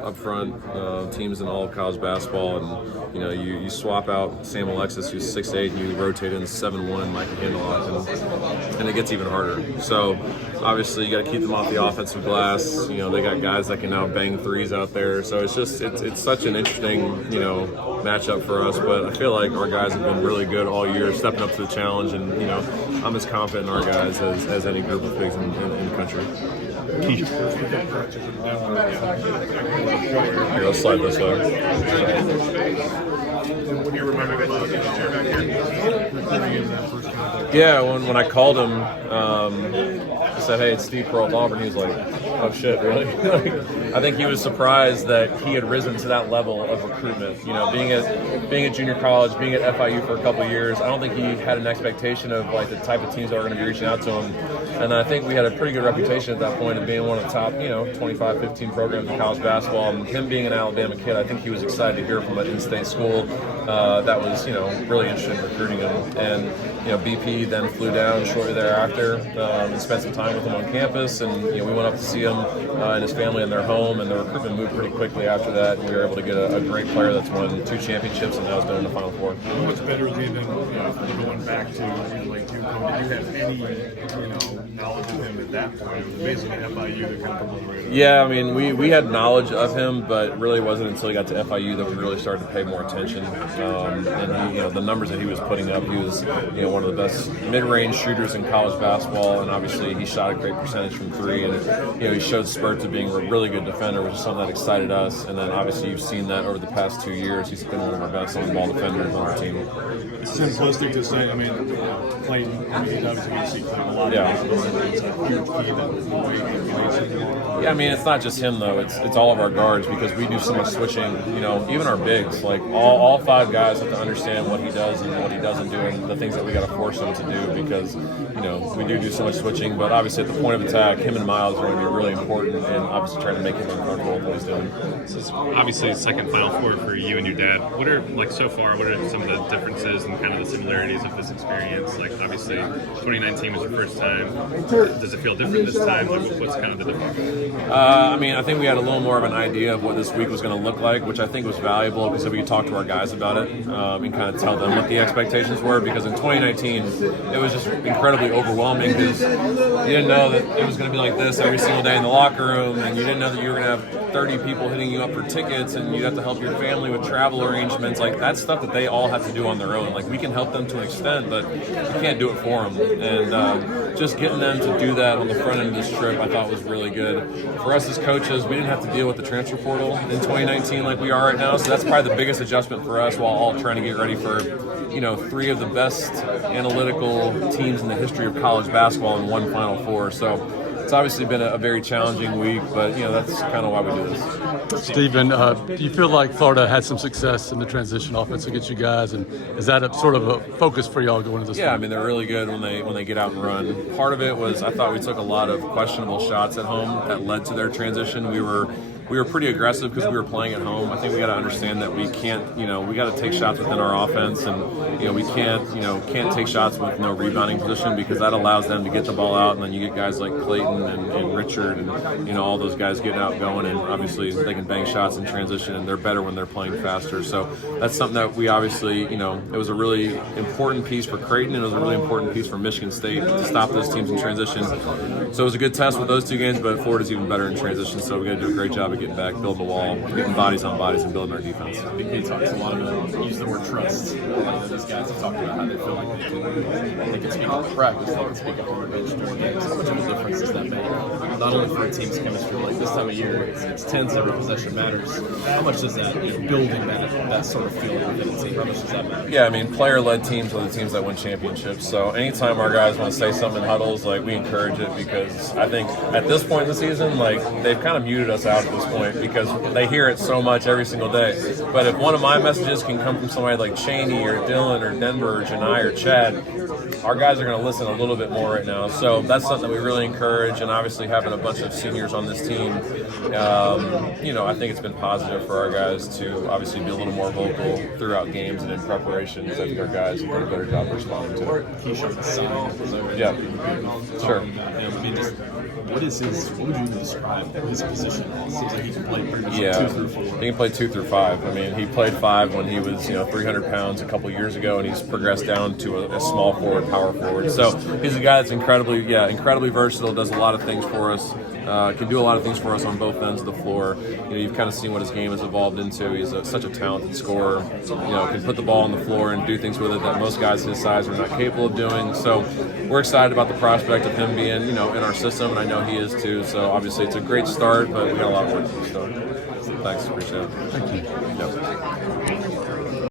up front teams in all of college basketball, and you swap out Sam Alexis, who's 6'8", and you rotate in 7'1" Micah Handelock, and it gets even harder. So obviously you got to keep them off the offensive glass. They got guys that can now bang threes out there. So it's such an interesting matchup for us. But I feel like our guys have been really good all year, stepping up to the challenge, and I'm as confident in our guys as any group of bigs in the country. Here, let's slide this way. What do you remember about Yeah, when I called him, I said, "Hey, it's Steve Pearl, Auburn." He was like, "Oh shit, really?" I think he was surprised that he had risen to that level of recruitment. Being at junior college, being at FIU for a couple of years, I don't think he had an expectation of like the type of teams that were going to be reaching out to him. And I think we had a pretty good reputation at that point of being one of the top, 25, 15 programs in college basketball. And him being an Alabama kid, I think he was excited to hear from an in-state school that was, really interested in recruiting him. And BP then flew down shortly thereafter and spent some time with him on campus. And we went up to see him and his family in their home. And the recruitment moved pretty quickly after that. And we were able to get a great player that's won 2 championships and now has been in the Final Four. How much better is he than going back to like UConn? Did you have any knowledge of him at that point? It was basically FIU that kind of proliferated. Yeah, I mean, we had knowledge of him, but really wasn't until he got to FIU that we really started to pay more attention. And he, the numbers that he was putting up, he was one of the best mid-range shooters in college basketball, and obviously he shot a great percentage from 3, and he showed spurts of being a really good defender, which is something that excited us. And then obviously you've seen that over the past 2 years. He's been one of our best on-ball defenders on our team. It's simplistic to say. I mean, Clayton. He's obviously going to see Clayton a lot. Yeah. It's a huge key that the way he plays. Yeah, I mean, it's not just him though. It's all of our guards because we do so much switching. Even our bigs, like all 5 guys have to understand what he does and what he doesn't do, and the things that we got to force him to do because we do so much switching. But obviously, at the point of attack, him and Miles are going to be really important, and obviously trying to make him uncomfortable with what he's doing. So it's obviously the second Final Four for you and your dad. What are so far? What are some of the differences and kind of the similarities of this experience? Like obviously, 2019 was your first time. Does it feel different this time? What's kind of the difference? I mean, I think we had a little more of an idea of what this week was going to look like, which I think was valuable because we could talk to our guys about it and kind of tell them what the expectations were. Because in 2019, it was just incredibly overwhelming because you didn't know that it was going to be like this every single day in the locker room, and you didn't know that you were going to have 30 people hitting you up for tickets, and you'd have to help your family with travel arrangements. Like, that's stuff that they all have to do on their own. Like, we can help them to an extent, but you can't do it for them. And just getting them to do that on the front end of this trip, I thought was really good. For us as coaches, we didn't have to deal with the transfer portal in 2019 like we are right now, so that's probably the biggest adjustment for us while all trying to get ready for 3 of the best analytical teams in the history of college basketball in one Final Four. So it's obviously been a very challenging week, but that's kind of why we do this. Stephen, do you feel like Florida had some success in the transition offense against you guys, and is that a sort of a focus for y'all going into this? Yeah, I mean, they're really good when they get out and run. Part of it was I thought we took a lot of questionable shots at home that led to their transition. We were pretty aggressive because we were playing at home. I think we got to understand that we can't, we got to take shots within our offense, and we can't take shots with no rebounding position because that allows them to get the ball out, and then you get guys like Clayton and Richard and all those guys getting out going, and obviously they can bang shots in transition, and they're better when they're playing faster. So that's something that we obviously, it was a really important piece for Creighton, and it was a really important piece for Michigan State to stop those teams in transition. So it was a good test with those 2 games, but Florida's even better in transition. So we got to do a great job of getting back, building the wall, getting bodies on bodies, and building our defense. He talks a lot about use the word trust. These guys have talked about how they feel like they can speak on practice, they can speak up on the bench during games. How much of a difference does that make? Not only for a team's chemistry, like this time of year, it's tense, every possession matters. How much does that, building that sort of feeling within a team, how much does that matter? Yeah, I mean, player-led teams are the teams that win championships. So anytime our guys want to say something in huddles, like, we encourage it because I think at this point in the season, like, they've kind of muted us out at this point because they hear it so much every single day. But if one of my messages can come from somebody like Cheney or Dylan or Denver or Janai or Chad, our guys are going to listen a little bit more right now. So that's something that we really encourage, and obviously having a bunch of seniors on this team, I think it's been positive for our guys to obviously be a little more vocal throughout games and in preparation. So I think our guys have done a better job responding to it. Keyshawn Hassan was over. Yeah, sure. I mean, just what would you even describe his position? It seems like he can play pretty much Yeah, 2 through 4. he can play 2 through 5. I mean, he played 5 when he was 300 pounds a couple years ago, and he's progressed down to a small forward, power forward. So he's a guy that's incredibly versatile. Does a lot of things for us. Can do a lot of things for us on both ends of the floor. You've kind of seen what his game has evolved into. He's such a talented scorer. Can put the ball on the floor and do things with it that most guys his size are not capable of doing. So we're excited about the prospect of him being, in our system, and I know he is too. So obviously it's a great start, but we got a lot of work to do. So thanks, appreciate it. Thank you. Yep.